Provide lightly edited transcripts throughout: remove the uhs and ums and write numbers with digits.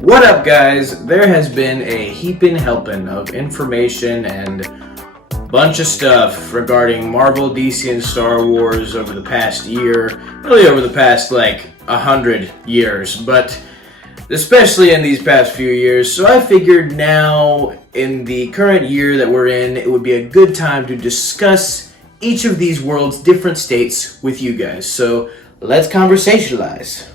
What up, guys? There has been a heaping helping of information and bunch of stuff regarding Marvel, DC, and Star Wars over the past year, really over the past 100 years, but especially in these past few years. So I figured now, in the current year that we're in, it would be a good time to discuss each of these worlds' different states with you guys. So let's conversationalize.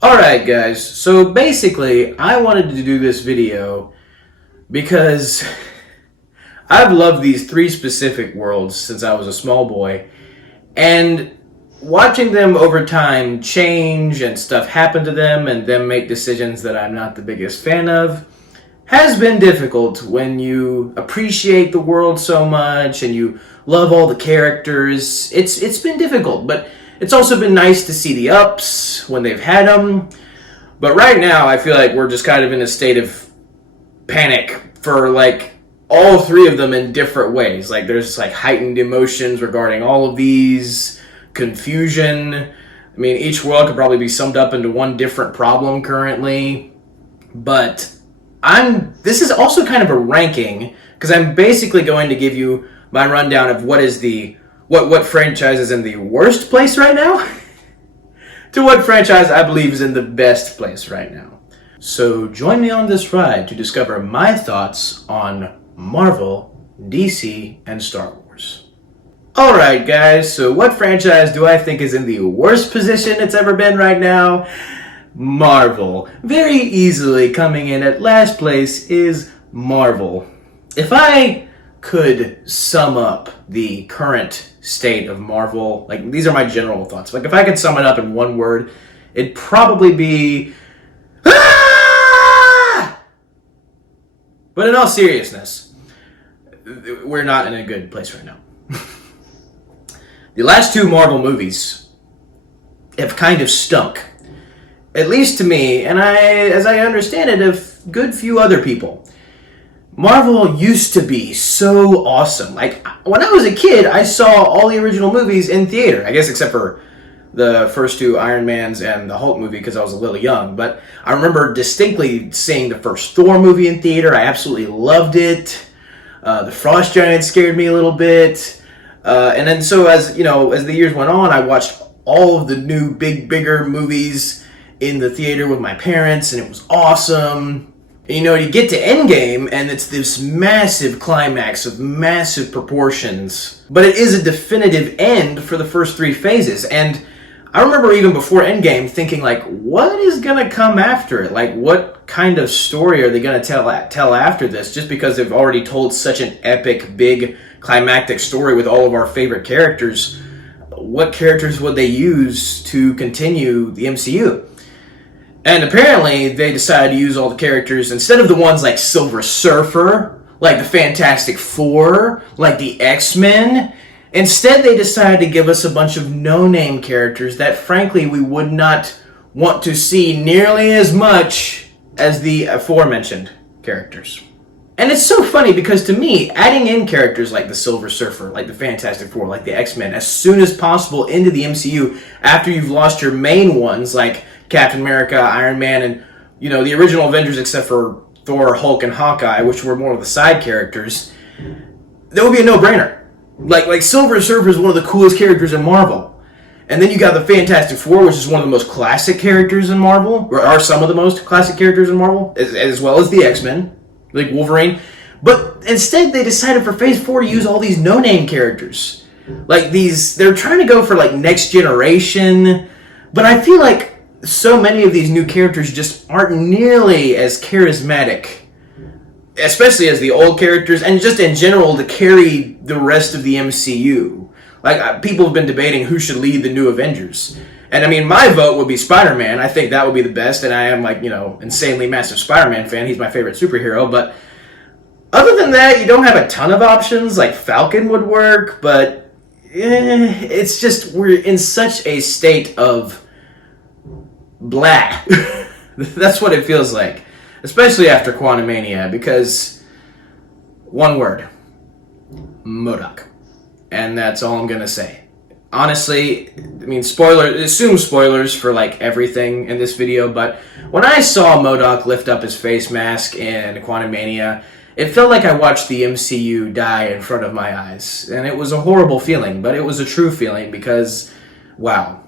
Alright guys, so basically I wanted to do this video because I've loved these three specific worlds since I was a small boy, and watching them over time change and stuff happen to them and them make decisions that I'm not the biggest fan of has been difficult when you appreciate the world so much and you love all the characters. It's been difficult, but it's also been nice to see the ups when they've had them. But right now, I feel like we're just kind of in a state of panic for all three of them in different ways. There's heightened emotions regarding all of these, confusion. I mean, each world could probably be summed up into one different problem currently. But this is also kind of a ranking, because I'm basically going to give you my rundown of what franchise is in the worst place right now to what franchise I believe is in the best place right now. So join me on this ride to discover my thoughts on Marvel, DC, and Star Wars. Alright guys, so what franchise do I think is in the worst position it's ever been right now? Marvel. Very easily coming in at last place is Marvel. If I could sum up the current state of Marvel, these are my general thoughts. If I could sum it up in one word, it'd probably be ah! But in all seriousness, we're not in a good place right now. The last two Marvel movies have kind of stunk. At least to me, and as I understand it, a good few other people. Marvel used to be so awesome. When I was a kid, I saw all the original movies in theater. I guess except for the first two Iron Mans and the Hulk movie because I was a little young. But I remember distinctly seeing the first Thor movie in theater. I absolutely loved it. The Frost Giant scared me a little bit. And then so as the years went on, I watched all of the new bigger movies in the theater with my parents, and it was awesome. And, you get to Endgame, and it's this massive climax of massive proportions. But it is a definitive end for the first three phases. And I remember even before Endgame thinking, what is going to come after it? What kind of story are they going to tell after this? Just because they've already told such an epic, big, climactic story with all of our favorite characters. What characters would they use to continue the MCU? And apparently, they decided to use all the characters, instead of the ones like Silver Surfer, like the Fantastic Four, like the X-Men, instead they decided to give us a bunch of no-name characters that, frankly, we would not want to see nearly as much as the aforementioned characters. And it's so funny because, to me, adding in characters like the Silver Surfer, like the Fantastic Four, like the X-Men, as soon as possible into the MCU after you've lost your main ones, like Captain America, Iron Man, and, the original Avengers except for Thor, Hulk, and Hawkeye, which were more of the side characters, that would be a no-brainer. Like Silver Surfer is one of the coolest characters in Marvel. And then you got the Fantastic Four, which is one of the most classic characters in Marvel, or are some of the most classic characters in Marvel, as well as the X-Men, like Wolverine. But instead, they decided for Phase 4 to use all these no-name characters. They're trying to go for, next generation, but I feel like so many of these new characters just aren't nearly as charismatic, especially as the old characters, and just in general to carry the rest of the MCU. People have been debating who should lead the new Avengers. And I mean, my vote would be Spider-Man. I think that would be the best, and I am insanely massive Spider-Man fan. He's my favorite superhero, but other than that, you don't have a ton of options. Falcon would work, but it's just, we're in such a state of blah. That's what it feels like, especially after Quantumania, because one word, MODOK. And that's all I'm gonna say. honestly, I mean, assume spoilers for like everything in this video, but when I saw MODOK lift up his face mask in Quantumania, it felt like I watched the MCU die in front of my eyes. And it was a horrible feeling, but it was a true feeling because, wow.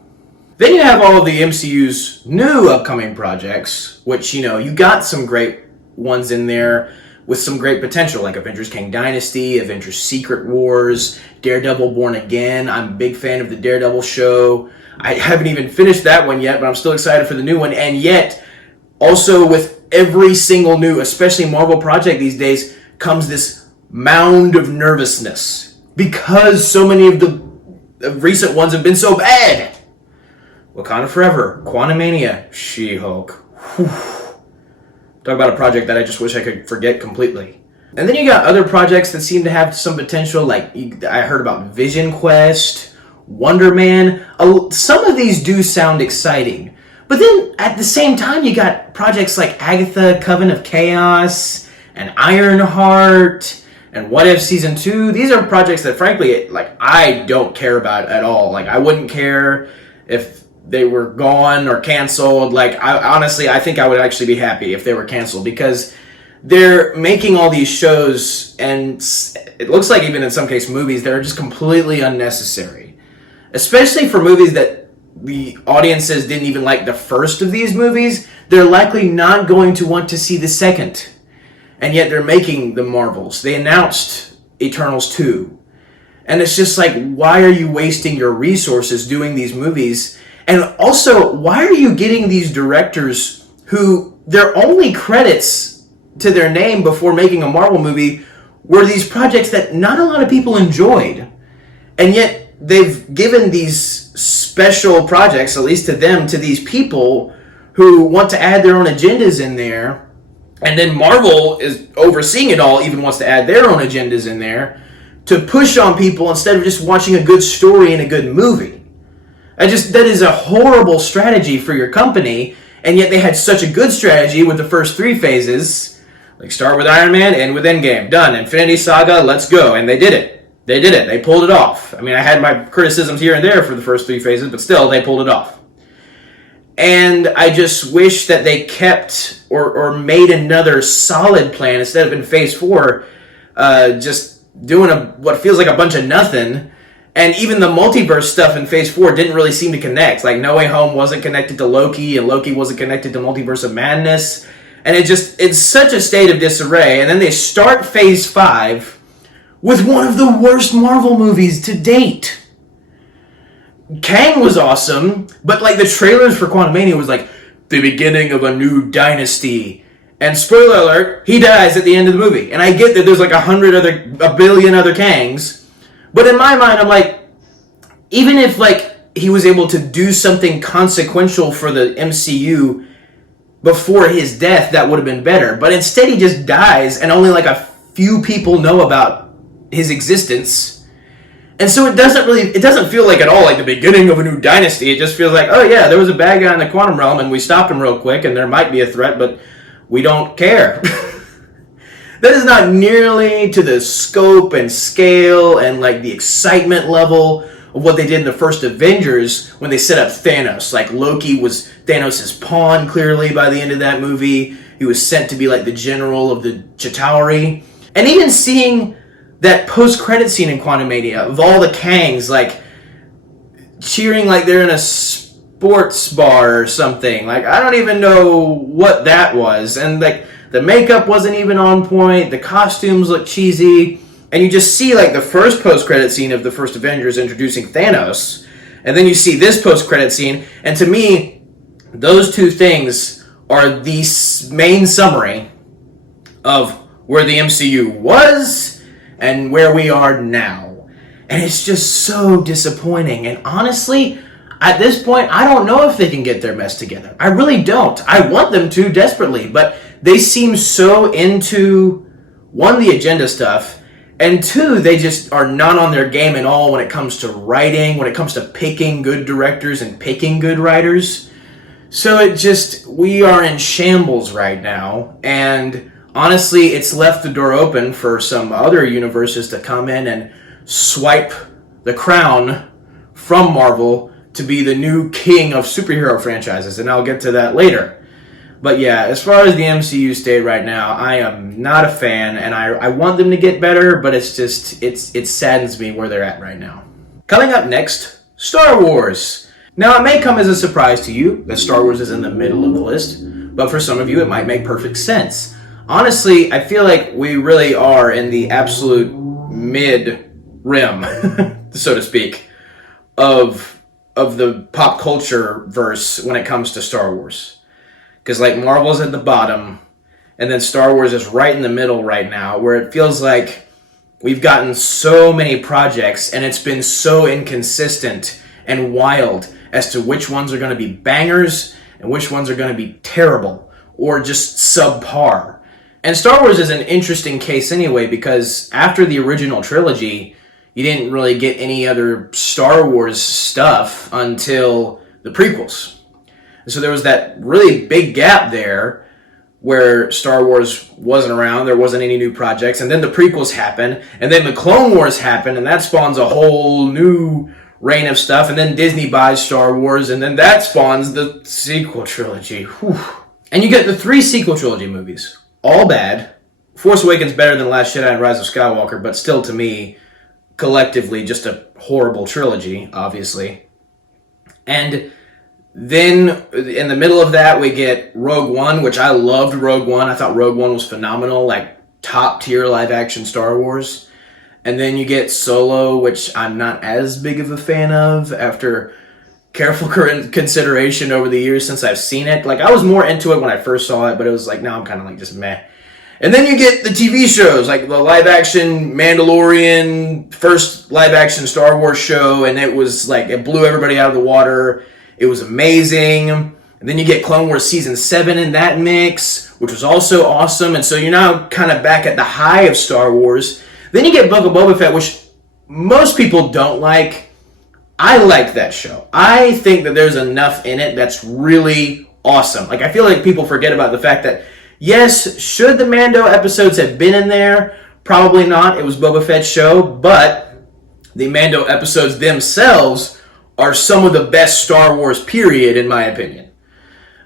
Then you have all of the MCU's new upcoming projects, which, you got some great ones in there with some great potential, like Avengers Kang Dynasty, Avengers Secret Wars, Daredevil Born Again. I'm a big fan of the Daredevil show. I haven't even finished that one yet, but I'm still excited for the new one. And yet, also with every single new, especially Marvel project these days, comes this mound of nervousness because so many of the recent ones have been so bad. Wakanda Forever, Quantumania, She-Hulk. Whew. Talk about a project that I just wish I could forget completely. And then you got other projects that seem to have some potential, like I heard about Vision Quest, Wonder Man. Some of these do sound exciting. But then at the same time, you got projects like Agatha, Coven of Chaos, and Ironheart, and What If Season 2. These are projects that, frankly, like I don't care about at all. Like, I wouldn't care if they were gone or canceled. Like, I think I would actually be happy if they were canceled because they're making all these shows, and it looks like even in some case movies that are just completely unnecessary. Especially for movies that the audiences didn't even like the first of these movies, they're likely not going to want to see the second. And yet they're making the Marvels. They announced Eternals 2. And it's just like, why are you wasting your resources doing these movies? And also, why are you getting these directors who their only credits to their name before making a Marvel movie were these projects that not a lot of people enjoyed? And yet they've given these special projects, at least to them, to these people who want to add their own agendas in there. And then Marvel is overseeing it all, even wants to add their own agendas in there to push on people instead of just watching a good story and a good movie. That is a horrible strategy for your company, and yet they had such a good strategy with the first 3 phases. Like, start with Iron Man, end with Endgame. Done. Infinity Saga, let's go. And they did it. They pulled it off. I mean, I had my criticisms here and there for the first 3 phases, but still, they pulled it off. And I just wish that they kept or made another solid plan instead of in phase 4, just doing what feels like a bunch of nothing. And even the multiverse stuff in phase 4 didn't really seem to connect. Like, No Way Home wasn't connected to Loki, and Loki wasn't connected to Multiverse of Madness. And it's such a state of disarray. And then they start phase 5 with one of the worst Marvel movies to date. Kang was awesome, but like the trailers for Quantumania was like the beginning of a new dynasty. And spoiler alert, he dies at the end of the movie. And I get that there's like a billion other Kangs, but in my mind, I'm like, even if like he was able to do something consequential for the MCU before his death, that would have been better. But instead, he just dies, and only like a few people know about his existence. And so it doesn't feel like at all like the beginning of a new dynasty. It just feels like, oh yeah, there was a bad guy in the quantum realm and we stopped him real quick and there might be a threat, but we don't care. That is not nearly to the scope and scale and like the excitement level of what they did in the first Avengers when they set up Thanos. Like, Loki was Thanos' pawn clearly by the end of that movie. He was sent to be like the general of the Chitauri. And even seeing that post-credit scene in Quantumania of all the Kangs, like, cheering like they're in a sports bar or something. Like, I don't even know what that was. And, like, the makeup wasn't even on point. The costumes look cheesy. And you just see, like, the first post-credit scene of the first Avengers introducing Thanos. And then you see this post-credit scene. And to me, those two things are the main summary of where the MCU was and where we are now. And it's just so disappointing. And honestly, at this point, I don't know if they can get their mess together. I really don't. I want them to desperately, but they seem so into, 1, the agenda stuff, and 2, they just are not on their game at all when it comes to writing, when it comes to picking good directors and picking good writers. So we are in shambles right now, and honestly, it's left the door open for some other universes to come in and swipe the crown from Marvel to be the new king of superhero franchises, and I'll get to that later. But yeah, as far as the MCU state right now, I am not a fan, and I want them to get better, but it saddens me where they're at right now. Coming up next, Star Wars. Now, it may come as a surprise to you that Star Wars is in the middle of the list, but for some of you, it might make perfect sense. Honestly, I feel like we really are in the absolute mid-rim, so to speak, of the pop culture verse when it comes to Star Wars. Because like Marvel's at the bottom, and then Star Wars is right in the middle right now, where it feels like we've gotten so many projects, and it's been so inconsistent and wild as to which ones are going to be bangers and which ones are going to be terrible or just subpar. And Star Wars is an interesting case anyway, because after the original trilogy, you didn't really get any other Star Wars stuff until the prequels. So there was that really big gap there where Star Wars wasn't around, there wasn't any new projects, and then the prequels happened, and then the Clone Wars happened, and that spawns a whole new reign of stuff, and then Disney buys Star Wars, and then that spawns the sequel trilogy. Whew. And you get the 3 sequel trilogy movies. All bad. Force Awakens better than Last Jedi and Rise of Skywalker, but still to me, collectively, just a horrible trilogy, obviously. And then, in the middle of that, we get Rogue One, which I loved Rogue One. I thought Rogue One was phenomenal, like top-tier live-action Star Wars. And then you get Solo, which I'm not as big of a fan of after careful consideration over the years since I've seen it. Like, I was more into it when I first saw it, but it was like, now I'm kind of like just meh. And then you get the TV shows, like the live-action Mandalorian, first live-action Star Wars show, and it was like, it blew everybody out of the water. It was amazing. And then you get Clone Wars Season 7 in that mix, which was also awesome. And so you're now kind of back at the high of Star Wars. Then you get Book of Boba Fett, which most people don't like. I like that show. I think that there's enough in it that's really awesome. Like, I feel like people forget about the fact that, yes, should the Mando episodes have been in there? Probably not. It was Boba Fett's show. But the Mando episodes themselves are some of the best Star Wars, period, in my opinion.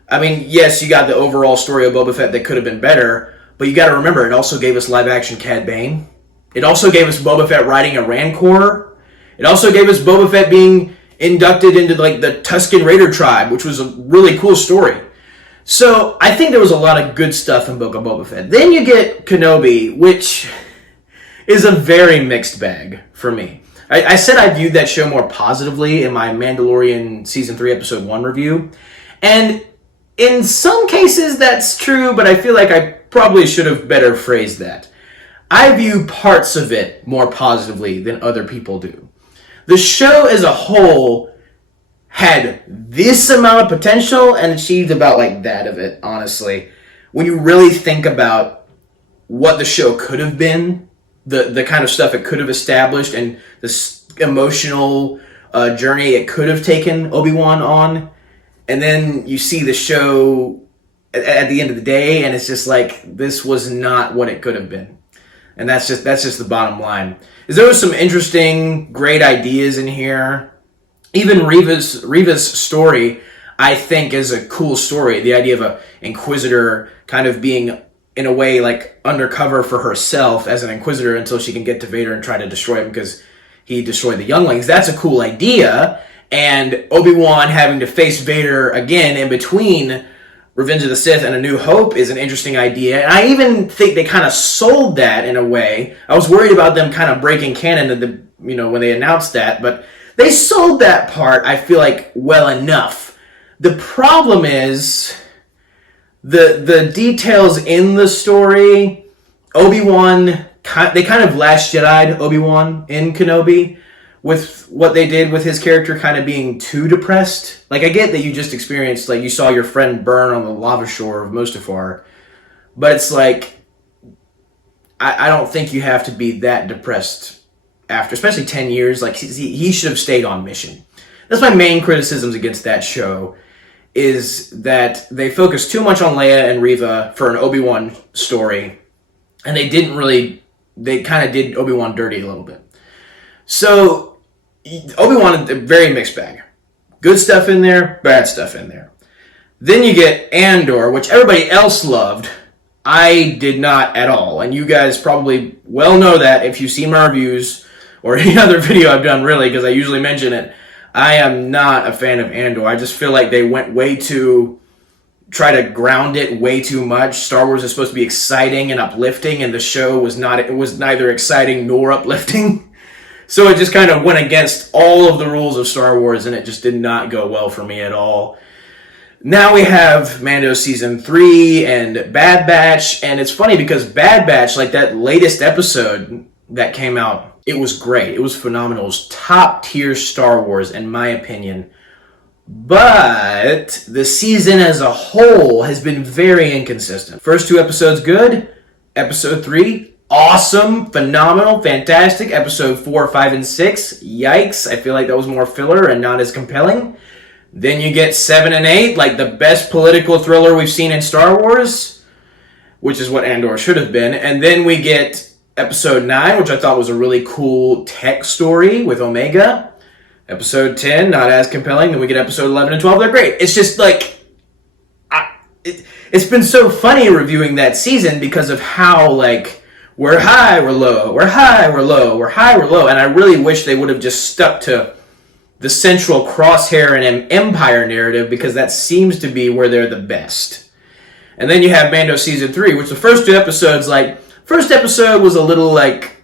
I mean, yes, you got the overall story of Boba Fett that could have been better, but you got to remember, it also gave us live-action Cad Bane. It also gave us Boba Fett riding a Rancor. It also gave us Boba Fett being inducted into like the Tusken Raider tribe, which was a really cool story. So I think there was a lot of good stuff in Book of Boba Fett. Then you get Kenobi, which is a very mixed bag for me. I said I viewed that show more positively in my Mandalorian Season 3 Episode 1 review. And in some cases that's true, but I feel like I probably should have better phrased that. I view parts of it more positively than other people do. The show as a whole had this amount of potential and achieved about like that of it, honestly. When you really think about what the show could have been, the kind of stuff it could have established, and this emotional journey it could have taken Obi-Wan on, and then you see the show at the end of the day, and it's just like, this was not what it could have been. And that's just the bottom line. Is there was some interesting, great ideas in here. Even Reva's story, I think, is a cool story. The idea of an Inquisitor kind of being, in a way, like undercover for herself as an Inquisitor until she can get to Vader and try to destroy him because he destroyed the younglings. That's a cool idea. And Obi-Wan having to face Vader again in between Revenge of the Sith and A New Hope is an interesting idea. And I even think they kind of sold that in a way. I was worried about them kind of breaking canon when they announced that, but they sold that part, I feel like, well enough. The problem is the details in the story. Obi-Wan, they kind of Last Jedi'd Obi-Wan in Kenobi with what they did with his character kind of being too depressed. Like, I get that you just experienced, like, you saw your friend burn on the lava shore of Mustafar, but it's like, I don't think you have to be that depressed after, especially 10 years. Like, he should have stayed on mission. That's my main criticisms against that show, is that they focused too much on Leia and Reva for an Obi-Wan story, and they kind of did Obi-Wan dirty a little bit. So, Obi-Wan, a very mixed bag. Good stuff in there, bad stuff in there. Then you get Andor, which everybody else loved. I did not at all. And you guys probably well know that if you've seen my reviews or any other video I've done, really, because I usually mention it. I am not a fan of Andor. I just feel like they went way too... try to ground it way too much. Star Wars is supposed to be exciting and uplifting, and the show was not. It was neither exciting nor uplifting. So it just kind of went against all of the rules of Star Wars, and it just did not go well for me at all. Now we have Mando Season 3 and Bad Batch, and it's funny because Bad Batch, like that latest episode that came out, it was great. It was phenomenal. It was top-tier Star Wars, in my opinion. But the season as a whole has been very inconsistent. First 2 episodes good. Episode 3, awesome, phenomenal, fantastic. Episode 4, 5, and 6, yikes. I feel like that was more filler and not as compelling. Then you get 7 and 8, like the best political thriller we've seen in Star Wars, which is what Andor should have been. And then we get Episode 9, which I thought was a really cool tech story with Omega. Episode 10, not as compelling. Then we get episode 11 and 12. They're great. It's just like... It's been so funny reviewing that season because of how, like, we're high, we're low, we're high, we're low, we're high, we're low. And I really wish they would have just stuck to the central Crosshair and Empire narrative because that seems to be where they're the best. And then you have Mando Season 3, which the first 2 episodes, like... First episode was a little, like...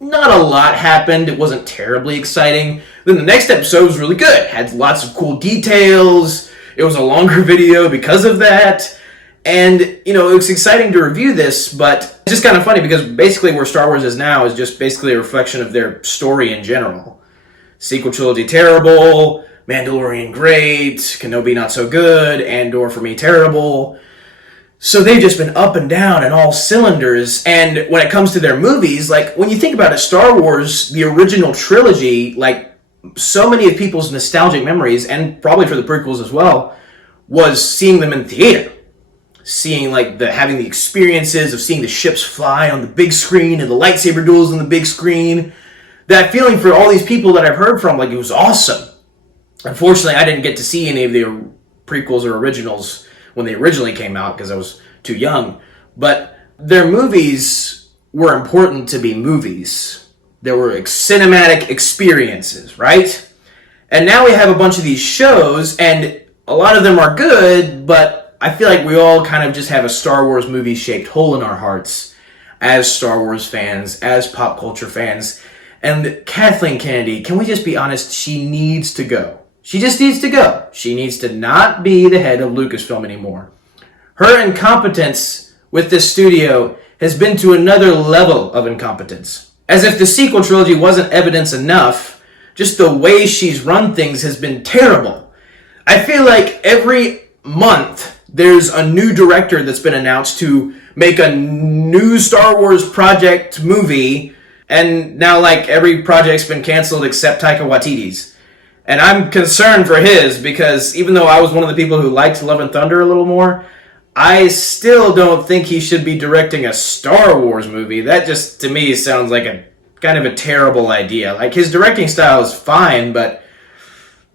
Not a lot happened. It wasn't terribly exciting. Then the next episode was really good. Had lots of cool details. It was a longer video because of that. And, you know, it was exciting to review this, but it's just kind of funny because basically where Star Wars is now is just basically a reflection of their story in general. Sequel trilogy terrible. Mandalorian great. Kenobi not so good. Andor for me terrible. So they've just been up and down in all cylinders. And when it comes to their movies, like, when you think about it, Star Wars, the original trilogy, like, so many of people's nostalgic memories, and probably for the prequels as well, was seeing them in theater. Seeing, like, having the experiences of seeing the ships fly on the big screen and the lightsaber duels on the big screen. That feeling for all these people that I've heard from, like, it was awesome. Unfortunately, I didn't get to see any of the prequels or originals when they originally came out because I was too young. But their movies were important to be movies. There were cinematic experiences, right? And now we have a bunch of these shows, and a lot of them are good, but I feel like we all kind of just have a Star Wars movie-shaped hole in our hearts as Star Wars fans, as pop culture fans. And Kathleen Kennedy, can we just be honest? She needs to go. She just needs to go. She needs to not be the head of Lucasfilm anymore. Her incompetence with this studio has been to another level of incompetence. As if the sequel trilogy wasn't evidence enough, just the way she's run things has been terrible. I feel like every month there's a new director that's been announced to make a new Star Wars project movie, and now like every project's been canceled except Taika Waititi's. And I'm concerned for his because even though I was one of the people who liked Love and Thunder a little more, I still don't think he should be directing a Star Wars movie. That just, to me, sounds like a kind of a terrible idea. Like, his directing style is fine, but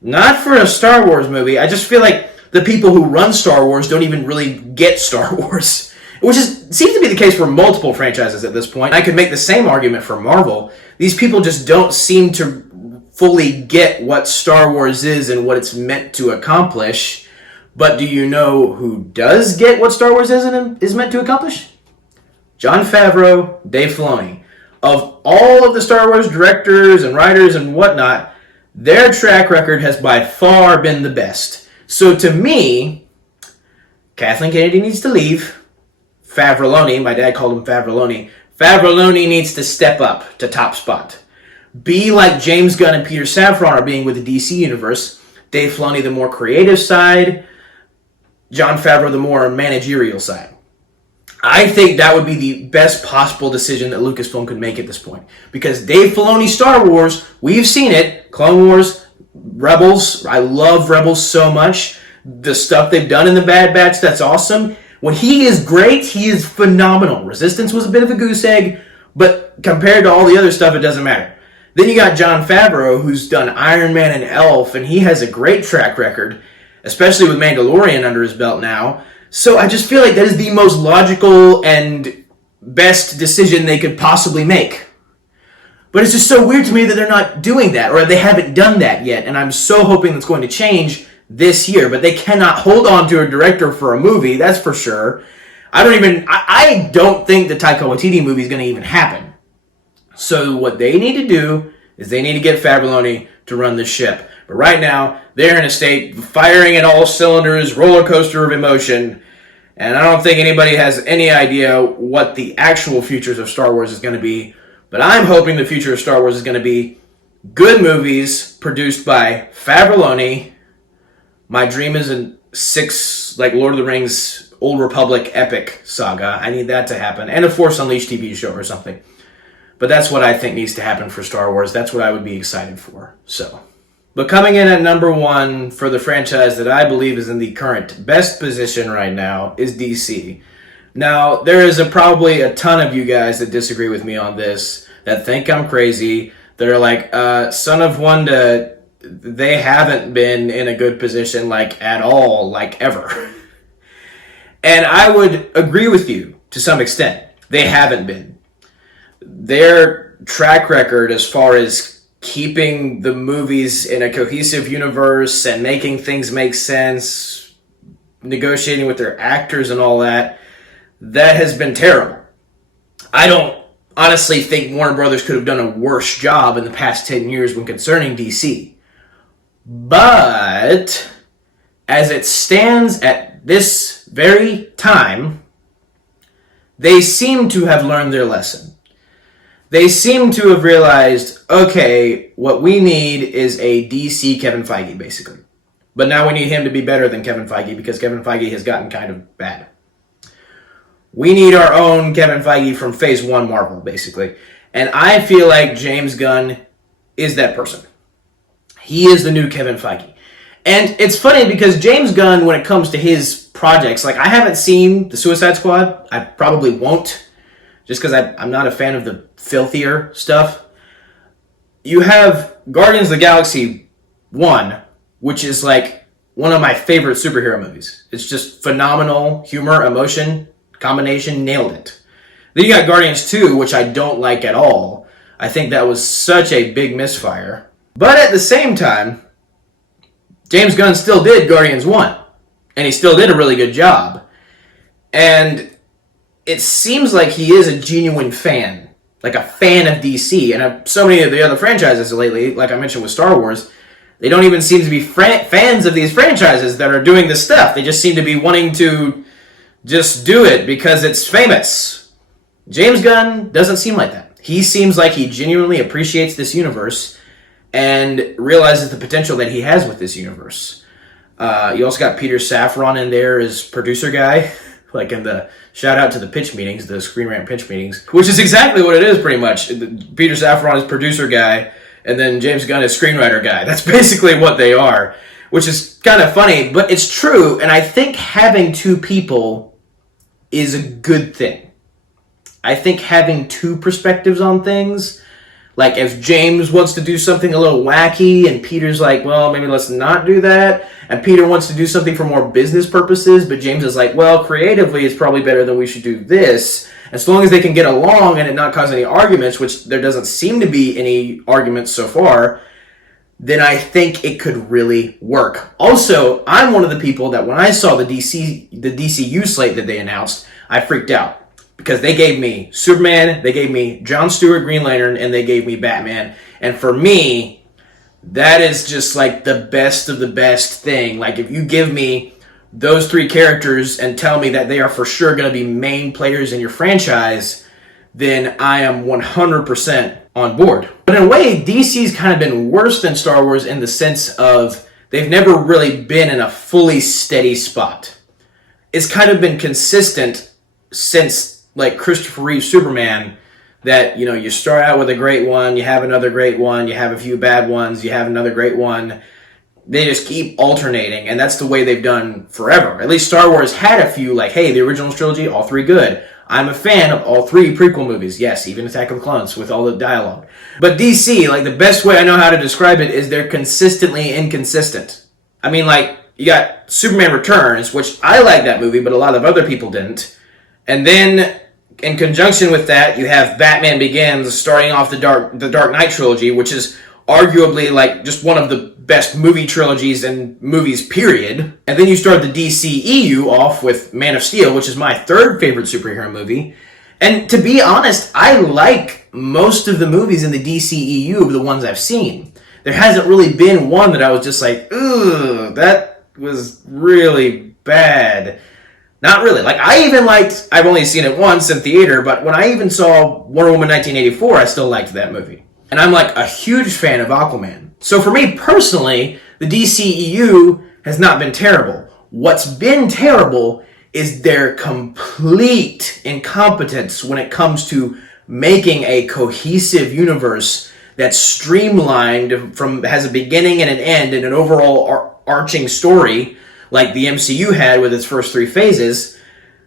not for a Star Wars movie. I just feel like the people who run Star Wars don't even really get Star Wars, which seems to be the case for multiple franchises at this point. I could make the same argument for Marvel. These people just don't seem to fully get what Star Wars is and what it's meant to accomplish. But do you know who does get what Star Wars is and is meant to accomplish? Jon Favreau, Dave Filoni. Of all of the Star Wars directors and writers and whatnot, their track record has by far been the best. So to me, Kathleen Kennedy needs to leave. Favreloni, my dad called him Favreloni. Favreloni needs to step up to top spot. Be like James Gunn and Peter Safran are being with the DC Universe. Dave Filoni, the more creative side. Jon Favreau, the more managerial side. I think that would be the best possible decision that Lucasfilm could make at this point. Because Dave Filoni's Star Wars, we've seen it. Clone Wars, Rebels. I love Rebels so much. The stuff they've done in the Bad Batch, that's awesome. When he is great, he is phenomenal. Resistance was a bit of a goose egg, but compared to all the other stuff, it doesn't matter. Then you got Jon Favreau, who's done Iron Man and Elf, and he has a great track record, especially with Mandalorian under his belt now. So I just feel like that is the most logical and best decision they could possibly make. But it's just so weird to me that they're not doing that, or they haven't done that yet, and I'm so hoping that's going to change this year. But they cannot hold on to a director for a movie, that's for sure. I don't think the Taika Waititi movie is going to even happen. So what they need to do is they need to get Favreau to run the ship. But right now, they're in a state firing at all cylinders, roller coaster of emotion, and I don't think anybody has any idea what the actual futures of Star Wars is going to be. But I'm hoping the future of Star Wars is going to be good movies produced by Favreau. My dream is a 6, like Lord of the Rings, Old Republic epic saga. I need that to happen. And a Force Unleashed TV show or something. But that's what I think needs to happen for Star Wars. That's what I would be excited for. But coming in at number 1 for the franchise that I believe is in the current best position right now is DC. Now, there is probably a ton of you guys that disagree with me on this, that think I'm crazy, that are like, Son of Wanda, they haven't been in a good position, like, at all, like, ever. And I would agree with you to some extent. They haven't been. Their track record as far as keeping the movies in a cohesive universe and making things make sense, negotiating with their actors and all that, that has been terrible. I don't honestly think Warner Brothers could have done a worse job in the past 10 years when concerning DC. But as it stands at this very time, they seem to have learned their lesson. They seem to have realized, okay, what we need is a DC Kevin Feige, basically. But now we need him to be better than Kevin Feige because Kevin Feige has gotten kind of bad. We need our own Kevin Feige from Phase 1 Marvel, basically. And I feel like James Gunn is that person. He is the new Kevin Feige. And it's funny because James Gunn, when it comes to his projects, like I haven't seen The Suicide Squad. I probably won't, just because I'm not a fan of the filthier stuff. You have Guardians of the Galaxy 1, which is like one of my favorite superhero movies. It's just phenomenal humor, emotion, combination, nailed it. Then you got Guardians 2, which I don't like at all. I think that was such a big misfire. But at the same time, James Gunn still did Guardians 1. And he still did a really good job. And it seems like he is a genuine fan. Like a fan of DC. And so many of the other franchises lately, like I mentioned with Star Wars, they don't even seem to be fans of these franchises that are doing this stuff. They just seem to be wanting to just do it because it's famous. James Gunn doesn't seem like that. He seems like he genuinely appreciates this universe and realizes the potential that he has with this universe. You also got Peter Safran in there as producer guy, like in the shout out to the pitch meetings, the Screen Rant pitch meetings, which is exactly what it is pretty much. Peter Safran is producer guy, and then James Gunn is screenwriter guy. That's basically what they are, which is kind of funny, but it's true, and I think having two people is a good thing. I think having two perspectives on things, like if James wants to do something a little wacky and Peter's like, well, maybe let's not do that, and Peter wants to do something for more business purposes, but James is like, well, creatively it's probably better than we should do this. As long as they can get along and it not cause any arguments, which there doesn't seem to be any arguments so far, then I think it could really work. Also, I'm one of the people that when I saw the DCU slate that they announced, I freaked out. Because they gave me Superman, they gave me Jon Stewart Green Lantern, and they gave me Batman. And for me, that is just like the best of the best thing. Like if you give me those three characters and tell me that they are for sure going to be main players in your franchise, then I am 100% on board. But in a way, DC's kind of been worse than Star Wars in the sense of they've never really been in a fully steady spot. It's kind of been consistent since like Christopher Reeve's Superman, that, you know, you start out with a great one, you have another great one, you have a few bad ones, you have another great one. They just keep alternating, and that's the way they've done forever. At least Star Wars had a few, like, hey, the original trilogy, all three good. I'm a fan of all three prequel movies. Yes, even Attack of the Clones with all the dialogue. But DC, like the best way I know how to describe it is they're consistently inconsistent. I mean, like, you got Superman Returns, which I like that movie, but a lot of other people didn't. And then, in conjunction with that, you have Batman Begins starting off the Dark Knight trilogy, which is arguably like just one of the best movie trilogies and movies, period. And then you start the DCEU off with Man of Steel, which is my third favorite superhero movie. And to be honest, I like most of the movies in the DCEU of the ones I've seen. There hasn't really been one that I was just like, ugh, that was really bad. Not really. Like, I even liked, I've only seen it once in theater, but when I even saw Wonder Woman 1984, I still liked that movie. And I'm like a huge fan of Aquaman. So for me personally, the DCEU has not been terrible. What's been terrible is their complete incompetence when it comes to making a cohesive universe that's streamlined has a beginning and an end and an overall arching story like the MCU had with its first three phases.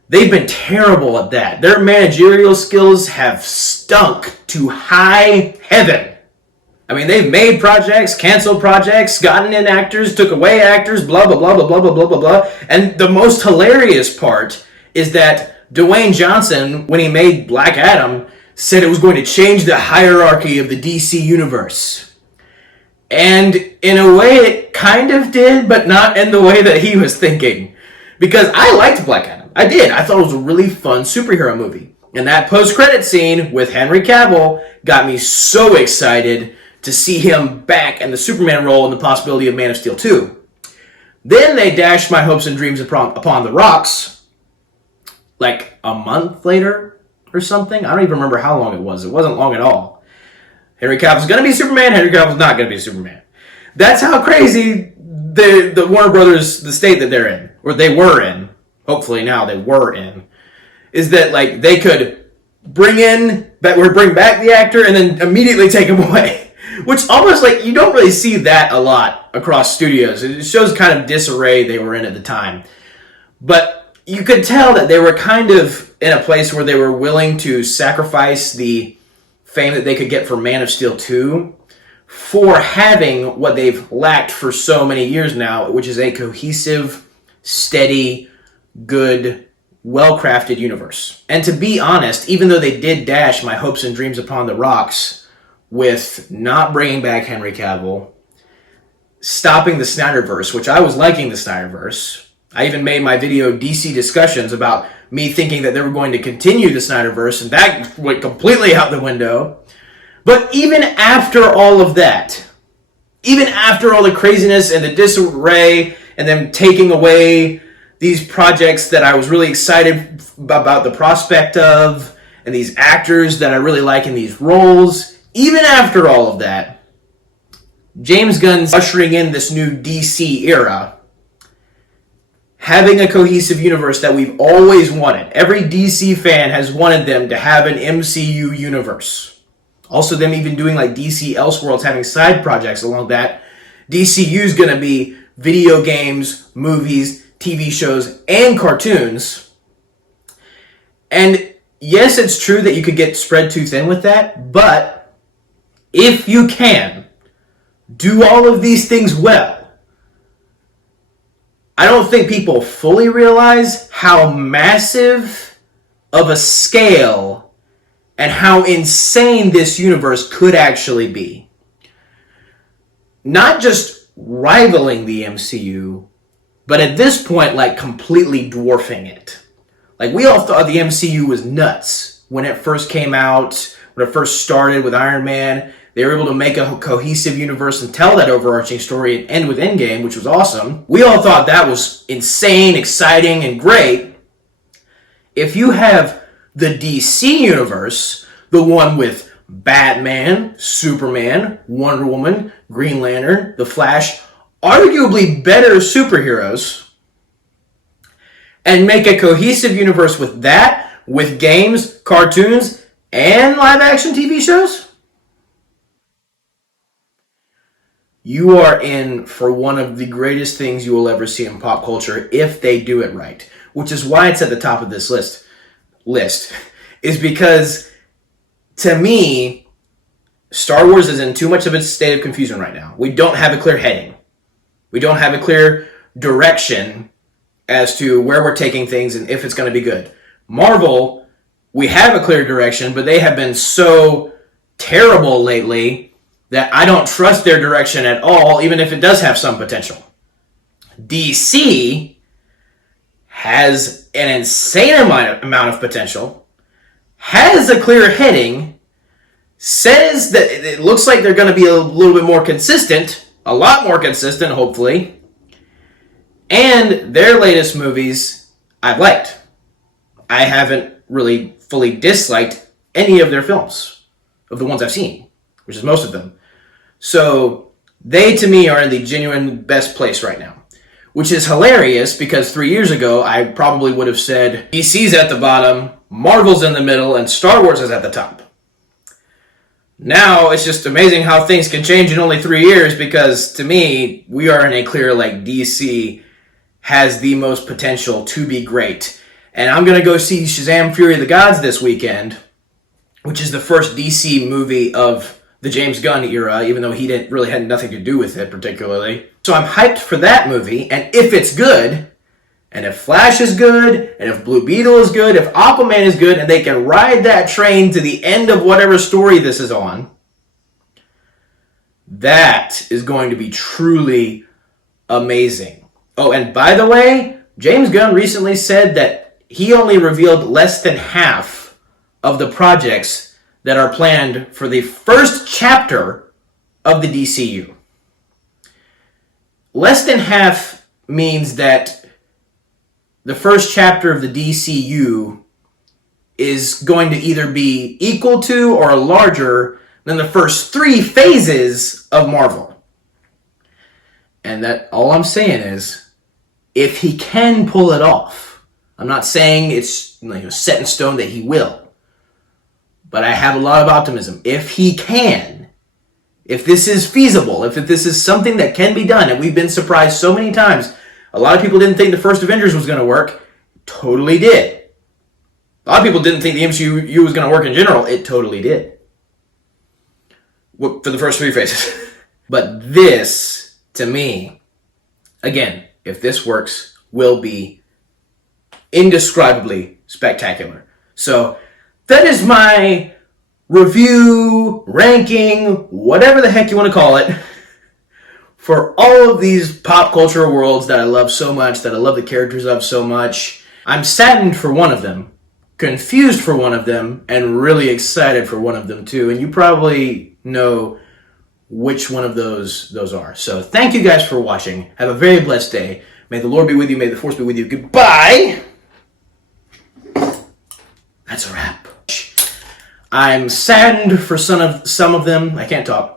They've been terrible at that. Their managerial skills have stunk to high heaven. I mean, they've made projects, canceled projects, gotten in actors, took away actors, blah, blah, blah, blah, blah, blah, blah, blah, blah. And the most hilarious part is that Dwayne Johnson, when he made Black Adam, said it was going to change the hierarchy of the DC universe. And in a way, it kind of did, but not in the way that he was thinking. Because I liked Black Adam. I did. I thought it was a really fun superhero movie. And that post-credit scene with Henry Cavill got me so excited to see him back in the Superman role and the possibility of Man of Steel 2. Then they dashed my hopes and dreams upon the rocks like a month later or something. I don't even remember how long it was. It wasn't long at all. Henry Cavill's going to be Superman. Henry Cavill's not going to be Superman. That's how crazy the Warner Brothers, the state that they're in, or they were in, hopefully now they were in, is that like they could bring back the actor and then immediately take him away. Which almost like, you don't really see that a lot across studios. It shows kind of disarray they were in at the time. But you could tell that they were kind of in a place where they were willing to sacrifice the fame that they could get for Man of Steel 2 for having what they've lacked for so many years now, which is a cohesive, steady, good, well-crafted universe. And to be honest, even though they did dash my hopes and dreams upon the rocks with not bringing back Henry Cavill, stopping the Snyderverse, which I was liking the Snyderverse. I even made my video DC discussions about me thinking that they were going to continue the Snyderverse, and that went completely out the window. But even after all of that, even after all the craziness and the disarray and them taking away these projects that I was really excited about the prospect of, and these actors that I really like in these roles, even after all of that, James Gunn's ushering in this new DC era, having a cohesive universe that we've always wanted. Every DC fan has wanted them to have an MCU universe. Also, them even doing like DC Elseworlds, having side projects along that. DCU is going to be video games, movies, TV shows, and cartoons. And yes, it's true that you could get spread too thin with that, but if you can do all of these things well, I don't think people fully realize how massive of a scale and how insane this universe could actually be. Not just rivaling the MCU, but at this point, like completely dwarfing it. Like, we all thought the MCU was nuts when it first came out, when it first started with Iron Man. They were able to make a cohesive universe and tell that overarching story and end with Endgame, which was awesome. We all thought that was insane, exciting, and great. If you have the DC universe, the one with Batman, Superman, Wonder Woman, Green Lantern, The Flash, arguably better superheroes, and make a cohesive universe with that, with games, cartoons, and live-action TV shows, you are in for one of the greatest things you will ever see in pop culture if they do it right, which is why it's at the top of this list. list is because, to me, Star Wars is in too much of a state of confusion right now. We don't have a clear heading. We don't have a clear direction as to where we're taking things and if it's going to be good. Marvel, we have a clear direction, but they have been so terrible lately that I don't trust their direction at all, even if it does have some potential. DC has an insane amount of potential, has a clear heading, says that it looks like they're going to be a little bit more consistent, a lot more consistent, hopefully, and their latest movies I've liked. I haven't really fully disliked any of their films, of the ones I've seen, which is most of them. So they, to me, are in the genuine best place right now, which is hilarious because 3 years ago, I probably would have said DC's at the bottom, Marvel's in the middle, and Star Wars is at the top. Now, it's just amazing how things can change in only 3 years because, to me, we are in a clear, DC has the most potential to be great. And I'm going to go see Shazam! Fury of the Gods this weekend, which is the first DC movie of the James Gunn era, even though he didn't really had nothing to do with it particularly. So I'm hyped for that movie, and if it's good, and if Flash is good, and if Blue Beetle is good, if Aquaman is good, and they can ride that train to the end of whatever story this is on, that is going to be truly amazing. Oh, and by the way, James Gunn recently said that he only revealed less than half of the projects that are planned for the first chapter of the DCU. Less than half means that the first chapter of the DCU is going to either be equal to or larger than the first 3 phases of Marvel. And that all I'm saying is, if he can pull it off, I'm not saying it's set in stone that he will, but I have a lot of optimism. If he can, if this is feasible, if this is something that can be done, and we've been surprised so many times. A lot of people didn't think the first Avengers was going to work. Totally did. A lot of people didn't think the MCU was going to work in general. It totally did. For the first 3 phases. But this, to me, again, if this works, will be indescribably spectacular. So that is my review, ranking, whatever the heck you want to call it, for all of these pop culture worlds that I love so much, that I love the characters of so much. I'm saddened for one of them, confused for one of them, and really excited for one of them too. And you probably know which one of those are. So thank you guys for watching. Have a very blessed day. May the Lord be with you. May the Force be with you. Goodbye. That's a wrap. I'm saddened for some of them. I can't talk.